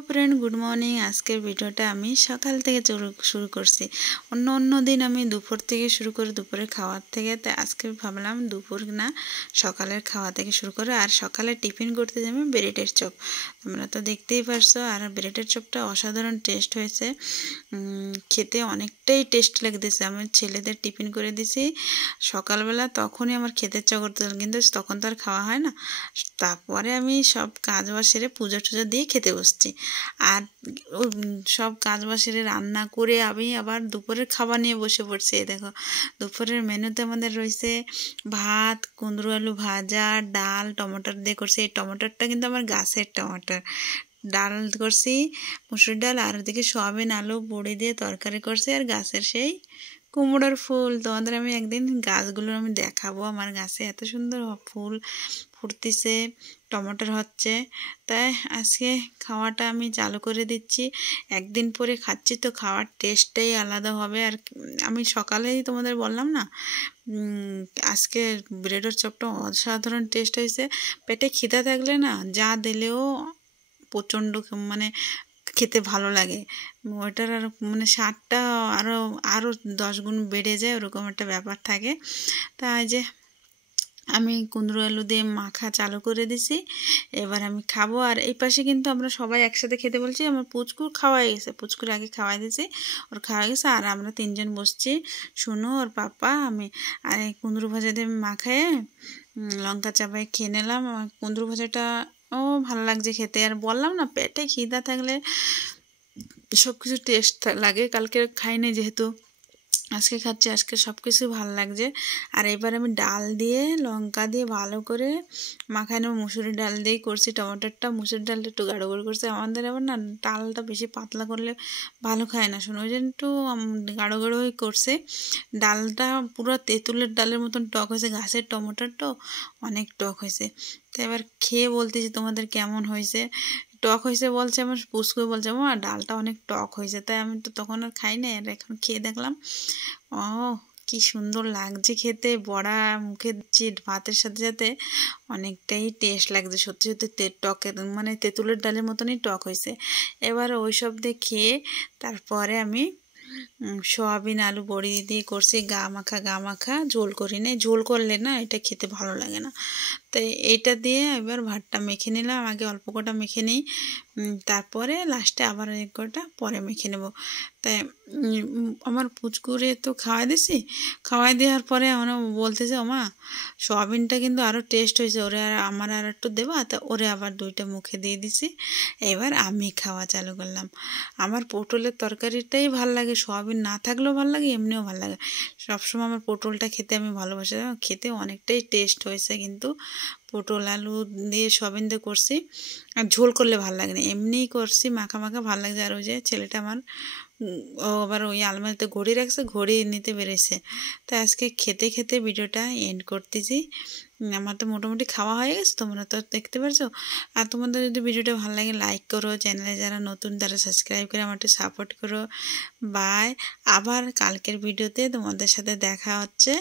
Friend good morning आजकल भिडियोटा आमी सकाल थेके शुरू करছি অন্য दिन आमी দুপুর থেকে শুরু করি দুপুরের খাওয়ার থেকে তাই আজকে ভাবলাম দুপুর না সকালের খাওয়া থেকে শুরু করে আর সকালে টিফিন করতে যাবে ব্রেডের চপ তোমরা তো দেখতেই পারছো আর ব্রেডের চপটা অসাধারণ টেস্ট হয়েছে খেতে অনেকটাই টেস্ট লাগতেছে আমি ছেলেদের টিফিন করে দিছি সকালবেলা তখনই আমার খেতে ইচ্ছা করতেছিল কিন্তু তখন তো আর খাওয়া হয় না তারপরে আমি সব কাজ বাজ সেরে পূজা টুজা দিয়ে খেতে বসছি আর সব কাজ বাজ সেরে রান্না করে আমি আবার দুপুরের খাবার নিয়ে বসে পড়ছি দেখো দুপুরের মেনুতে আমাদের রয়েছে ভাত কুঁদরু আলু ভাজা ডাল টমেটো দিয়ে করছি এই টমেটোটা কিন্তু আমার গাছের টমেটো ডাল করছি মসুর ডাল আর ওদিকে সয়াবিন আলু বড়ি দিয়ে তরকারি করছি আর গাছের সেই কুমড়োর ফুল তোমাদের আমি একদিন গাছগুলো আমি দেখাবো আমার গাছে এত সুন্দর ফুল ফুটতেছে টমেটোর হচ্ছে তাই আজকে খাওয়াটা আমি চালু করে দিচ্ছি একদিন পরে খাচ্ছি তো খাওয়ার টেস্টটাই আলাদা হবে আর আমি সকালেই তোমাদের বললাম না আজকে ব্রেডের চপটা অসাধারণ টেস্ট হয়েছে পেটে খিদা থাকলে না যা দিলেও প্রচণ্ড মানে খেতে ভালো লাগে ওটার আর মানে স্বাদটা আরও 10 গুণ বেড়ে যায় ওরকম একটা ব্যাপার থাকে তাই যে আমি কুঁদরু আলু দিয়ে মাখা চালু করে দিছি এবার আমি খাবো আর এই পাশে কিন্তু আমরা সবাই একসাথে খেতে বলছি আমার পুচকুর খাওয়াই গেছে পুচকুর আগে খাওয়াই দিয়েছি ওর খাওয়া গেছে আর আমরা তিনজন বসছি শুনো ওর পাপা আমি আর এই কুঁদরু ভাজা দিয়ে মাখায়ে লঙ্কা চাপাই খেয়ে নিলাম আমার কুঁদরু ভাজাটা ভালো লাগছে খেতে আর বললাম না পেটে খিদা থাকলে সব কিছু টেস্ট লাগে কালকে খাইনি যেহেতু আজকে খাচ্ছি আজকে সব কিছু ভালো লাগছে আর এবার আমি ডাল দিয়ে লঙ্কা দিয়ে ভালো করে মাখাই নেব মুসুরি ডাল দিয়েই করছি টমেটোটা মুসুরি ডালটা একটু গাঢ় করে করছি আমাদের আবার না ডালটা বেশি পাতলা করলে ভালো খায় না শোনো ওই জন্য একটু গাঢ় হয়ে করছে ডালটা পুরো তেঁতুলের ডালের মতন টক হয়েছে গাছের টমেটোর তো অনেক টক হয়েছে তো এবার খেয়ে বলতেছি তোমাদের কেমন হয়েছে টক হয়েছে বলছে আমার পুচকু বলছে মা ডালটা অনেক টক হয়েছে তাই আমি তো তখন আর খাই না আর এখন খেয়ে দেখলাম কি সুন্দর লাগছে খেতে বড়া মুখে দিচ্ছি ভাতের সাথে সাথে অনেকটাই টেস্ট লাগছে সত্যি সত্যি টকের মানে তেঁতুলের ডালের মতনই টক হয়েছে এবার ওইসব দিয়ে খেয়ে তারপরে আমি সয়াবিন আলু বড়ি দিয়ে করছি গা মাখা ঝোল করি না ঝোল করলে না এটা খেতে ভালো লাগে না তাই এইটা দিয়ে এবার ভাতটা মেখে নিলাম আগে অল্প কটা মেখে নিই তারপরে লাস্টে আবার এক কটা পরে মেখে নেব তাই আমার পুচকুরে তো খাওয়াই দেওয়ার পরে আমরা বলতেছে মা সয়াবিনটা কিন্তু আরও টেস্ট হয়েছে ওরে আর আমার আর একটু দেবা তা ওরে আবার 2টা মুখে দিয়ে দিছি এবার আমি খাওয়া চালু করলাম আমার পটলের তরকারিটাই ভালো লাগে সয়াবিন না থাকলেও ভালো লাগে এমনিও ভালো লাগে সবসময় আমার পটলটা খেতে আমি ভালোবাসি খেতে অনেকটাই টেস্ট হয়েছে কিন্তু পটল আলু দিয়ে সয়াবিন দিয়ে করছি আর ঝোল করলে ভালো লাগে না এমনিই করছি মাখা ভালো লাগছে আর ওই যে ছেলেটা আমার ও আবার ওই আলমারিতে ঘড়ি রাখছে ঘড়ি নিতে বেরিয়েছে তাই আজকে খেতে ভিডিওটা এন্ড করতেছি আমার তো মোটামুটি খাওয়া হয়ে গেছে তোমরা তো দেখতে পারছো আর তোমাদের যদি ভিডিওটা ভালো লাগে লাইক করো চ্যানেলে যারা নতুন তারা সাবস্ক্রাইব করে আমার একটু সাপোর্ট করো বাই আবার কালকের ভিডিওতে তোমাদের সাথে দেখা হচ্ছে।